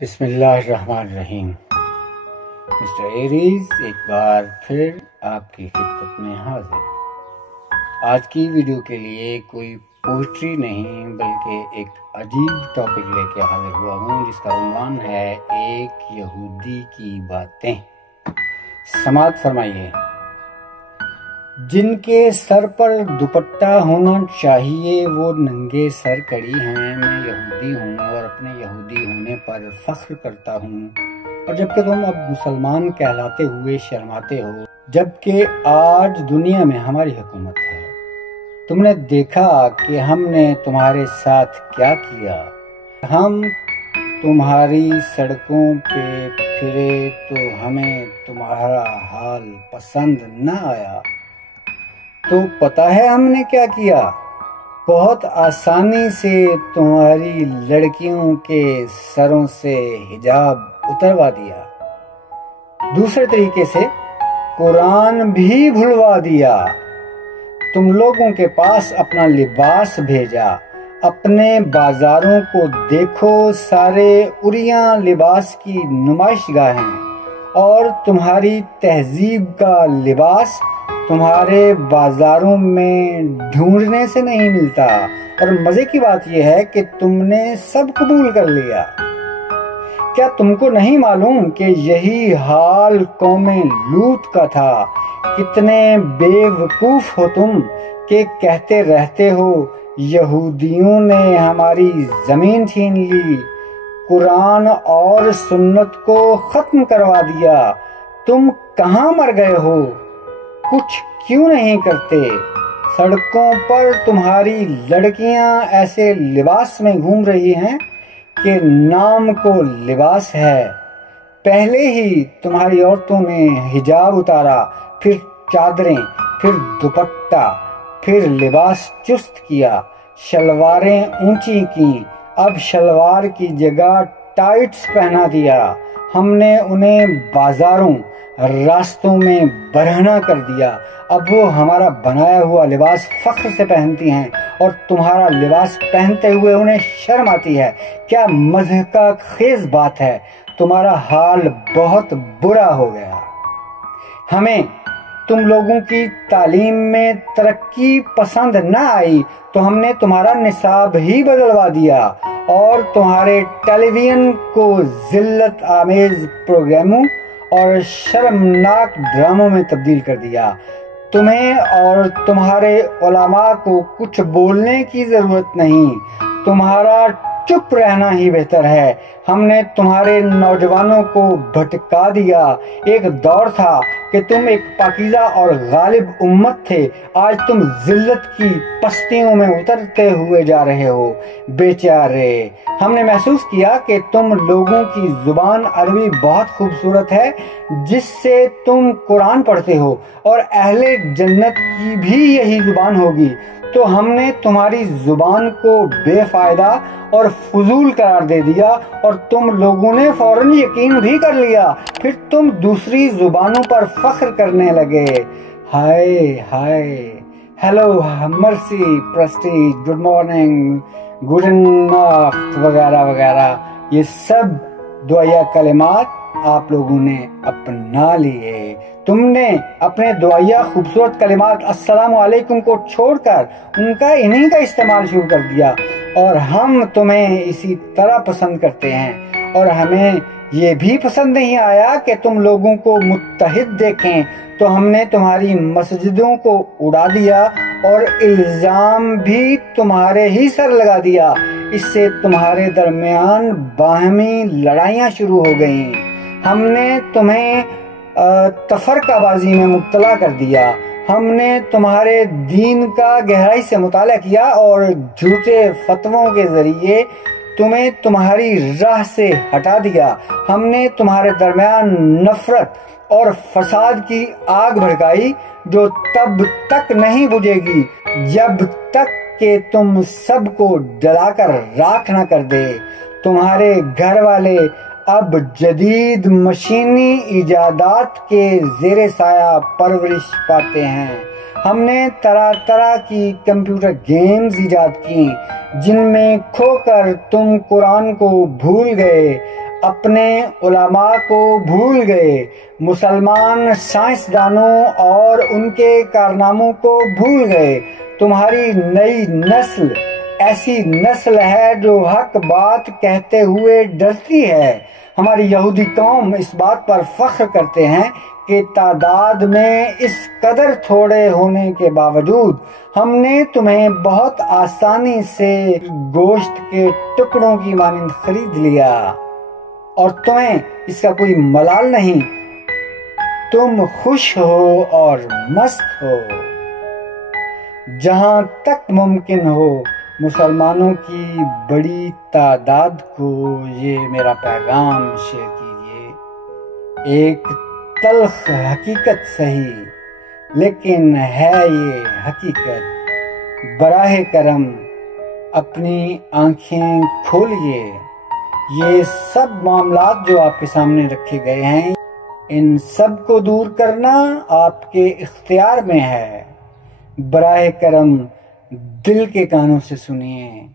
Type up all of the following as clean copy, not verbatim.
بسم اللہ الرحمن الرحیم۔ مسٹر ایریز ایک بار پھر آپ کی خدمت میں حاضر۔ آج کی ویڈیو کے لیے کوئی پوئٹری نہیں بلکہ ایک عجیب ٹاپک لے کے حاضر ہوا ہوں جس کا عنوان ہے ایک یہودی کی باتیں۔ سماعت فرمائیے۔ جن کے سر پر دوپٹہ ہونا چاہیے وہ ننگے سر کڑی ہیں۔ میں یہودی ہوں اور اپنے یہودی ہونے پر فخر کرتا ہوں، اور جبکہ تم اب مسلمان کہلاتے ہوئے شرماتے ہو، جبکہ آج دنیا میں ہماری حکومت ہے۔ تم نے دیکھا کہ ہم نے تمہارے ساتھ کیا کیا۔ ہم تمہاری سڑکوں پہ پھرے تو ہمیں تمہارا حال پسند نہ آیا۔ تو پتہ ہے ہم نے کیا کیا؟ بہت آسانی سے تمہاری لڑکیوں کے سروں سے حجاب اتروا دیا۔ دوسرے طریقے سے قرآن بھی بھلوا دیا۔ تم لوگوں کے پاس اپنا لباس بھیجا۔ اپنے بازاروں کو دیکھو، سارے عریاں لباس کی نمائش گاہیں، اور تمہاری تہذیب کا لباس تمہارے بازاروں میں ڈھونڈنے سے نہیں ملتا۔ اور مزے کی بات یہ ہے کہ تم نے سب قبول کر لیا۔ کیا تم کو نہیں معلوم کہ یہی حال قوم لوط کا تھا؟ کتنے بے وقوف ہو تم کہ کہتے رہتے ہو یہودیوں نے ہماری زمین چھین لی، قرآن اور سنت کو ختم کروا دیا۔ تم کہاں مر گئے ہو؟ کچھ کیوں نہیں کرتے؟ سڑکوں پر تمہاری لڑکیاں ایسے لباس میں گھوم رہی ہیں کہ نام کو لباس ہے۔ پہلے ہی تمہاری عورتوں نے حجاب اتارا، پھر چادریں، پھر دوپٹہ، پھر لباس چست کیا، شلواریں اونچی کیں، اب شلوار کی جگہ ٹائٹس پہنا دیا۔ ہم نے انہیں بازاروں، راستوں میں برہنہ کر دیا۔ اب وہ ہمارا بنایا ہوا لباس فخر سے پہنتی ہیں، اور تمہارا لباس پہنتے ہوئے انہیں شرم آتی ہے۔ کیا مضحکہ خیز بات ہے، تمہارا حال بہت برا ہو گیا۔ ہمیں تم لوگوں کی تعلیم میں ترقی پسند نہ آئی تو ہم نے تمہارا نصاب ہی بدلوا دیا اور تمہارے ٹیلی ویژن کو ذلت آمیز پروگراموں اور شرمناک ڈراموں میں تبدیل کر دیا۔ تمہیں اور تمہارے علماء کو کچھ بولنے کی ضرورت نہیں، تمہارا چپ رہنا ہی بہتر ہے۔ ہم نے تمہارے نوجوانوں کو بھٹکا دیا۔ ایک دور تھا کہ تم ایک پاکیزہ اور غالب امت تھے، آج تم ذلت کی پستیوں میں اترتے ہوئے جا رہے ہو۔ بیچارے، ہم نے محسوس کیا کہ تم لوگوں کی زبان عربی بہت خوبصورت ہے جس سے تم قرآن پڑھتے ہو، اور اہل جنت کی بھی یہی زبان ہوگی، تو ہم نے تمہاری زبان کو بے فائدہ اور فضول قرار دے دیا، اور تم لوگوں نے فوراً یقین بھی کر لیا۔ پھر تم دوسری زبانوں پر فخر کرنے لگے۔ ہائے ہائے، ہیلو، مرسی، پرسٹیج، گڈ مارننگ، گڈن ناخت وغیرہ وغیرہ، یہ سب دعائیہ کلمات آپ لوگوں نے اپنا لیے۔ تم نے اپنے دعائیہ خوبصورت کلمات السلام علیکم کو چھوڑ کر انہیں کا استعمال شروع کر دیا، اور ہم تمہیں اسی طرح پسند کرتے ہیں، اور ہمیں یہ بھی پسند نہیں آیا کہ تم لوگوں کو متحد دیکھیں، تو ہم نے تمہاری مسجدوں کو اڑا دیا اور الزام بھی تمہارے ہی سر لگا دیا۔ اس سے تمہارے درمیان باہمی لڑائیاں شروع ہو گئیں۔ ہم نے تمہیں تفرقہ بازی میں مبتلا کر دیا۔ ہم نے تمہارے دین کا گہرائی سے مطالعہ کیا اور جھوٹے فتووں کے ذریعے تمہیں تمہاری راہ سے ہٹا دیا۔ ہم نے تمہارے درمیان نفرت اور فساد کی آگ بھڑکائی جو تب تک نہیں بجھے گی جب تک کہ تم سب کو جلا کر راکھ نہ کر دے۔ تمہارے گھر والے اب جدید مشینی ایجادات کے زیر سایہ پرورش پاتے ہیں۔ ہم نے طرح طرح کی کمپیوٹر گیمز ایجاد کی جن میں کھو کر تم قرآن کو بھول گئے۔ اپنے علماء کو بھول گئے، مسلمان سائنسدانوں اور ان کے کارناموں کو بھول گئے۔ تمہاری نئی نسل ایسی نسل ہے جو حق بات کہتے ہوئے ڈرتی ہے۔ ہماری یہودی قوم اس بات پر فخر کرتے ہیں کہ تعداد میں اس قدر تھوڑے ہونے کے باوجود ہم نے تمہیں بہت آسانی سے گوشت کے ٹکڑوں کی مانند خرید لیا اور تمہیں اس کا کوئی ملال نہیں۔ تم خوش ہو اور مست ہو۔ جہاں تک ممکن ہو مسلمانوں کی بڑی تعداد کو یہ میرا پیغام شیئر کیجیے۔ ایک تلخ حقیقت سہی لیکن ہے یہ حقیقت۔ براہ کرم اپنی آنکھیں کھولیے۔ یہ سب معاملات جو آپ کے سامنے رکھے گئے ہیں، ان سب کو دور کرنا آپ کے اختیار میں ہے۔ براہ کرم دل کے کانوں سے سنیے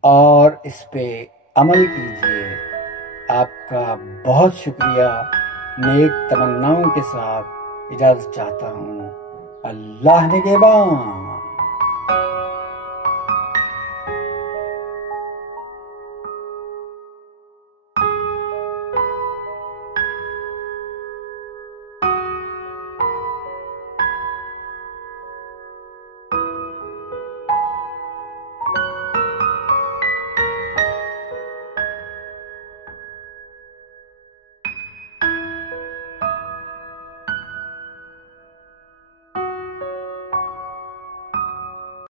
اور اس پہ عمل کیجیے۔ آپ کا بہت شکریہ۔ نیک تمناؤں کے ساتھ اجازت چاہتا ہوں۔ اللہ نگہبان۔